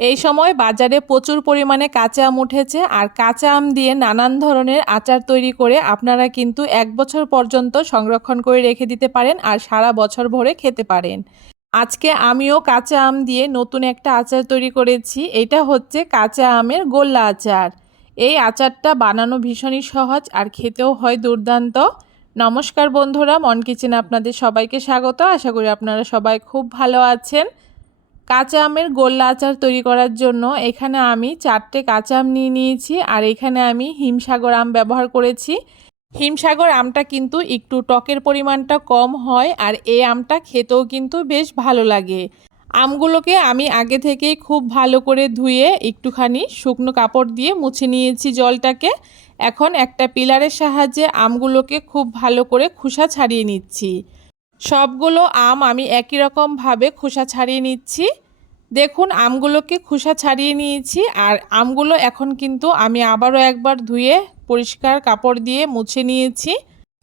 এই সময় বাজারে প্রচুর পরিমাণে কাঁচা আম উঠেছে আর কাঁচা আম দিয়ে নানান ধরনের আচার তৈরি করে আপনারা কিন্তু 1 বছর পর্যন্ত সংরক্ষণ করে রেখে দিতে পারেন আর সারা বছর ভরে খেতে পারেন। আজকে আমিও কাঁচা আম দিয়ে নতুন একটা আচার তৈরি করেছি। এটা হচ্ছে কাঁচা আমের গোল্লা আচার। এই আচারটা বানানো ভীষণই সহজ আর খেতেও হয় দুর্দান্ত। নমস্কার বন্ধুরা, মন কিচেনে আপনাদের সবাইকে স্বাগত। আশা করি আপনারা সবাই খুব ভালো আছেন। কাঁচা আমের গোল্লা আচার তৈরি করার জন্য এখানে আমি 4টে কাঁচা আম নিয়ে নিয়েছি আর এখানে আমি হিমসাগর আম ব্যবহার করেছি। হিমসাগর আমটা কিন্তু একটু টকের পরিমাণটা কম হয় আর এই আমটা খেতেও কিন্তু বেশ ভালো লাগে। আমগুলোকে আমি আগে থেকেই খুব ভালো করে ধুয়ে একটুখানি শুকনো কাপড় দিয়ে মুছে নিয়েছি জলটাকে। এখন একটা পিলারের সাহায্যে আমগুলোকে খুব ভালো করে খোসা ছাড়িয়ে নিচ্ছি। সবগুলো আম আমি একই রকমভাবে খোসা ছাড়িয়ে নিচ্ছি। দেখুন আমগুলোকে খোসা ছাড়িয়ে নিয়েছি আর আমগুলো এখন কিন্তু আমি আবারও একবার ধুয়ে পরিষ্কার কাপড় দিয়ে মুছে নিয়েছি।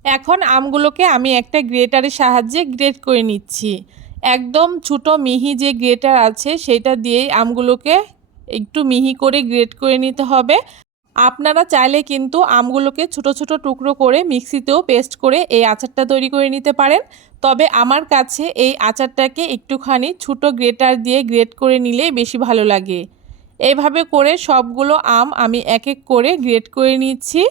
এখন আমগুলোকে আমি একটা গ্রেটারের সাহায্যে গ্রেট করে নিচ্ছি। একদম ছোটো মিহি যে গ্রেটার আছে সেটা দিয়েই আমগুলোকে একটু মিহি করে গ্রেট করে নিতে হবে। আপনারা চাইলে কিন্তু আমগুলোকে ছোট ছোট টুকরো করে মিক্সিতেও পেস্ট করে এই আচারটা তৈরি করে নিতে পারেন। তবে আমার কাছে এই আচারটাকে একটুখানি ছোটো গ্রেটার দিয়ে গ্রেট করে নিলেই বেশি ভালো লাগে। এইভাবে করে সবগুলো আম আমি এক এক করে গ্রেট করে নিচ্ছি।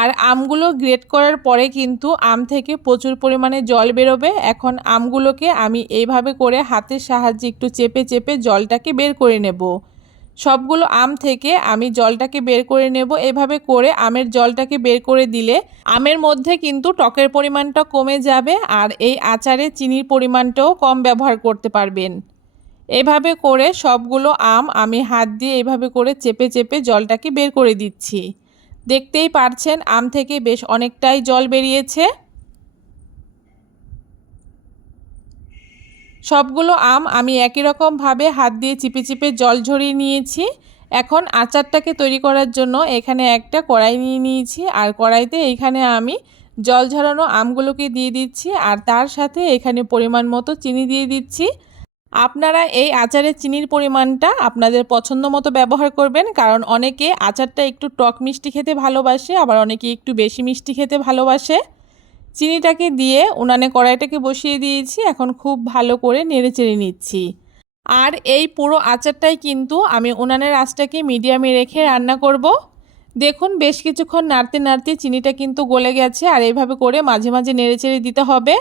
আর আমগুলো গ্রেট করার পরে কিন্তু আম থেকে প্রচুর পরিমাণে জল বেরোবে। এখন আমগুলোকে আমি এইভাবে করে হাতের সাহায্যে একটু চেপে চেপে জলটাকে বের করে নেব। সবগুলো আম থেকে আমি জলটাকে বের করে নেব। এভাবে করে আমের জলটাকে বের করে দিলে আমের মধ্যে কিন্তু টকের পরিমাণটা কমে যাবে আর এই আচারে চিনির পরিমাণটাও কম ব্যবহার করতে পারবেন। এভাবে করে সবগুলো আম আমি হাত দিয়ে এভাবে করে চেপে চেপে জলটাকে বের করে দিচ্ছি। দেখতেই পারছেন আম থেকে বেশ অনেকটাই জল বেরিয়েছে। সবগুলো আম আমি একই রকমভাবে হাত দিয়ে চিপে চিপে জল ঝরিয়ে নিয়েছি। এখন আচারটাকে তৈরি করার জন্য এখানে একটা কড়াই নিয়ে নিয়েছি আর কড়াইতে এখানে আমি জল ঝরানো আমগুলোকে দিয়ে দিচ্ছি আর তার সাথে এখানে পরিমাণ মতো চিনি দিয়ে দিচ্ছি। আপনারা এই আচারের চিনির পরিমাণটা আপনাদের পছন্দ মতো ব্যবহার করবেন, কারণ অনেকে আচারটা একটু টক মিষ্টি খেতে ভালোবাসে, আবার অনেকে একটু বেশি মিষ্টি খেতে ভালোবাসে। চিনিটাকে দিয়ে উনানে কড়াইটাকে বসিয়ে দিয়েছি। এখন খুব ভালো করে নেড়েচেড়ে নিচ্ছি। আর এই পুরো আচারটাই কিন্তু আমি উনানের আঁচটাকে মিডিয়ামে রেখে রান্না করব। দেখুন বেশ কিছুক্ষণ নাড়তে নাড়তে চিনিটা কিন্তু গলে গেছে আর এইভাবে করে মাঝে মাঝে নেড়েচেড়ে দিতে হবে।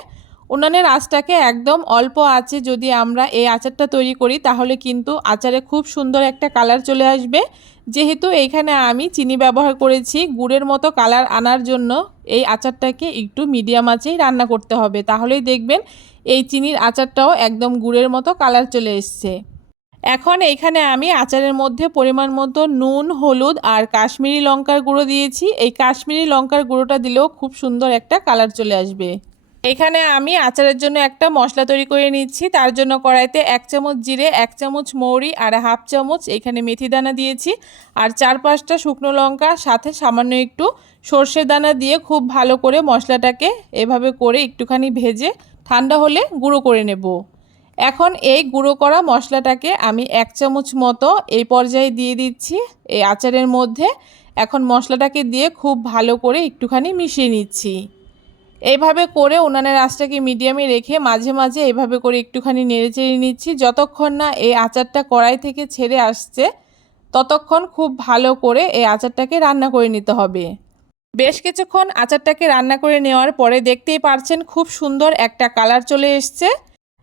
উনানের আঁচটাকে একদম অল্প আঁচে যদি আমরা এই আচারটা তৈরি করি তাহলে কিন্তু আচারে খুব সুন্দর একটা কালার চলে আসবে। যেহেতু এইখানে আমি চিনি ব্যবহার করেছি, গুড়ের মতো কালার আনার জন্য এই আচারটাকে একটু মিডিয়াম আঁচেই রান্না করতে হবে, তাহলেই দেখবেন এই চিনির আচারটাও একদম গুড়ের মতো কালার চলে এসছে। এখন এইখানে আমি আচারের মধ্যে পরিমাণ মতো নুন, হলুদ আর কাশ্মীরি লঙ্কার গুঁড়ো দিয়েছি। এই কাশ্মীরি লঙ্কার গুঁড়োটা দিলেও খুব সুন্দর একটা কালার চলে আসবে। এখানে আমি আচারের জন্য একটা মশলা তৈরি করে নিচ্ছি। তার জন্য কড়াইতে 1 চামচ জিরে, 1 চামচ মৌরি আর হাফ চামচ এখানে মেথি দানা দিয়েছি আর 4-5টা শুকনো লঙ্কা, সাথে সামান্য একটু সর্ষের দানা দিয়ে খুব ভালো করে মশলাটাকে এভাবে করে একটুখানি ভেজে ঠান্ডা হলে গুঁড়ো করে নেব। এখন এই গুঁড়ো করা মশলাটাকে আমি 1 চামচ মতো এই পর্যায়ে দিয়ে দিচ্ছি এই আচারের মধ্যে। এখন মশলাটাকে দিয়ে খুব ভালো করে একটুখানি মিশিয়ে নিচ্ছি। এইভাবে করে উনানের আঁচটাকে মিডিয়ামে রেখে মাঝে মাঝে এইভাবে করে একটুখানি নেড়েচেড়ে নিচ্ছি। যতক্ষণ না এই আচারটা কড়াই থেকে ছেড়ে আসছে ততক্ষণ খুব ভালো করে এই আচারটাকে রান্না করে নিতে হবে। বেশ কিছুক্ষণ আচারটাকে রান্না করে নেওয়ার পরে দেখতেই পারছেন খুব সুন্দর একটা কালার চলে এসছে।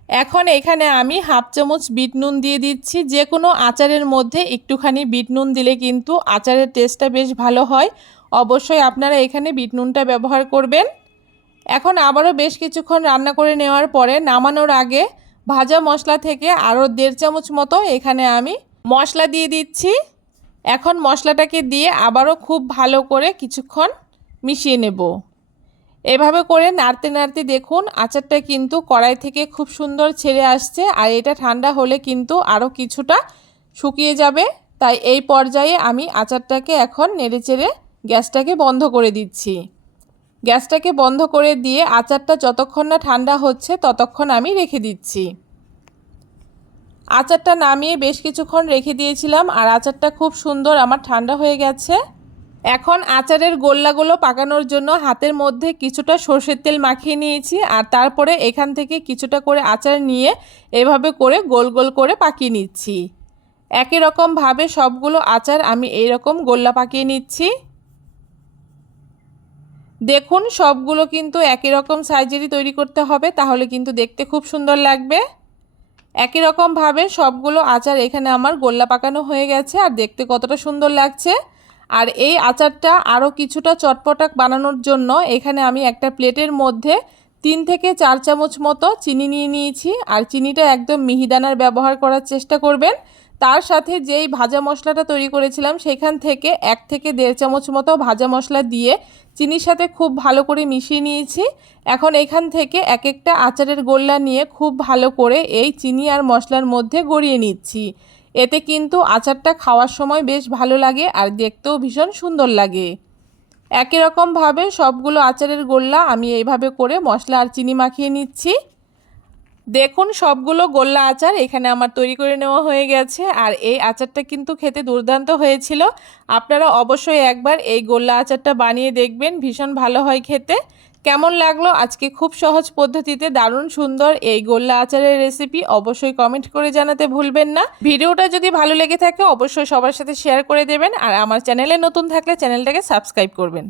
এখন এখানে আমি হাফ চামচ বিট নুন দিয়ে দিচ্ছি। যে কোনো আচারের মধ্যে একটুখানি বিট নুন দিলে কিন্তু আচারের টেস্টটা বেশ ভালো হয়। অবশ্যই আপনারা এখানে বিট নুনটা ব্যবহার করবেন। এখন আবারও বেশ কিছুক্ষণ রান্না করে নেওয়ার পরে নামানোর আগে ভাজা মশলা থেকে আরও 1.5 চামচ মতো এখানে আমি মশলা দিয়ে দিচ্ছি। এখন মশলাটাকে দিয়ে আবারও খুব ভালো করে কিছুক্ষণ মিশিয়ে নেব। এভাবে করে নাড়তে নাড়তে দেখুন আচারটা কিন্তু কড়াই থেকে খুব সুন্দর ছেড়ে আসছে আর এটা ঠান্ডা হলে কিন্তু আরও কিছুটা শুকিয়ে যাবে। তাই এই পর্যায়ে আমি আচারটাকে এখন নেড়েচেড়ে গ্যাসটাকে বন্ধ করে দিচ্ছি। গ্যাসটাকে বন্ধ করে দিয়ে আচারটা যতক্ষণ না ঠান্ডা হচ্ছে ততক্ষণ আমি রেখে দিচ্ছি। আচারটা নামিয়ে বেশ কিছুক্ষণ রেখে দিয়েছিলাম আর আচারটা খুব সুন্দর আমার ঠান্ডা হয়ে গেছে। এখন আচারের গোল্লাগুলো পাকানোর জন্য হাতের মধ্যে কিছুটা সরষের তেল মাখিয়ে নিয়েছি আর তারপরে এখান থেকে কিছুটা করে আচার নিয়ে এভাবে করে গোল গোল করে পাকিয়ে নিচ্ছি। একই রকমভাবে সবগুলো আচার আমি এইরকম গোল্লা পাকিয়ে নিচ্ছি। দেখুন সবগুলো কিন্তু একই রকম সাইজেরই তৈরি করতে হবে, তাহলে কিন্তু দেখতে খুব সুন্দর লাগবে। একই রকমভাবে সবগুলো আচার এখানে আমার গোল্লা পাকানো হয়ে গেছে আর দেখতে কতটা সুন্দর লাগছে। আর এই আচারটা আরও কিছুটা চটপটা বানানোর জন্য এখানে আমি একটা প্লেটের মধ্যে 3 থেকে 4 চামচ মতো চিনি নিয়ে নিয়েছি। আর চিনিটা একদম মিহিদানার ব্যবহার করার চেষ্টা করবেন। তার সাথে যেই ভাজা মশলাটা তৈরি করেছিলাম সেখান থেকে 1 থেকে 1.5 চামচ মতো ভাজা মশলা দিয়ে চিনির সাথে খুব ভালো করে মিশিয়ে নিয়েছি। এখন এখান থেকে এক একটা আচারের গোল্লা নিয়ে খুব ভালো করে এই চিনি আর মশলার মধ্যে গড়িয়ে নিচ্ছি। এতে কিন্তু আচারটা খাওয়ার সময় বেশ ভালো লাগে আর দেখতেও ভীষণ সুন্দর লাগে। একই রকমভাবে সবগুলো আচারের গোল্লা আমি এইভাবে করে মশলা আর চিনি মাখিয়ে নিচ্ছি। দেখুন সবগুলো গোল্লা আচার এখানে আমার তৈরি করে নেওয়া হয়ে গেছে আর এই আচারটা কিন্তু খেতে দুর্দান্ত হয়েছিল। আপনারা অবশ্যই একবার এই গোল্লা আচারটা বানিয়ে দেখবেন, ভীষণ ভালো হয় খেতে। কেমন লাগলো আজকে খুব সহজ পদ্ধতিতে দারুণ সুন্দর এই গোল্লা আচারের রেসিপি অবশ্যই কমেন্ট করে জানাতে ভুলবেন না। ভিডিওটা যদি ভালো লেগে থাকে অবশ্যই সবার সাথে শেয়ার করে দেবেন আর আমার চ্যানেলে নতুন থাকলে চ্যানেলটাকে সাবস্ক্রাইব করবেন।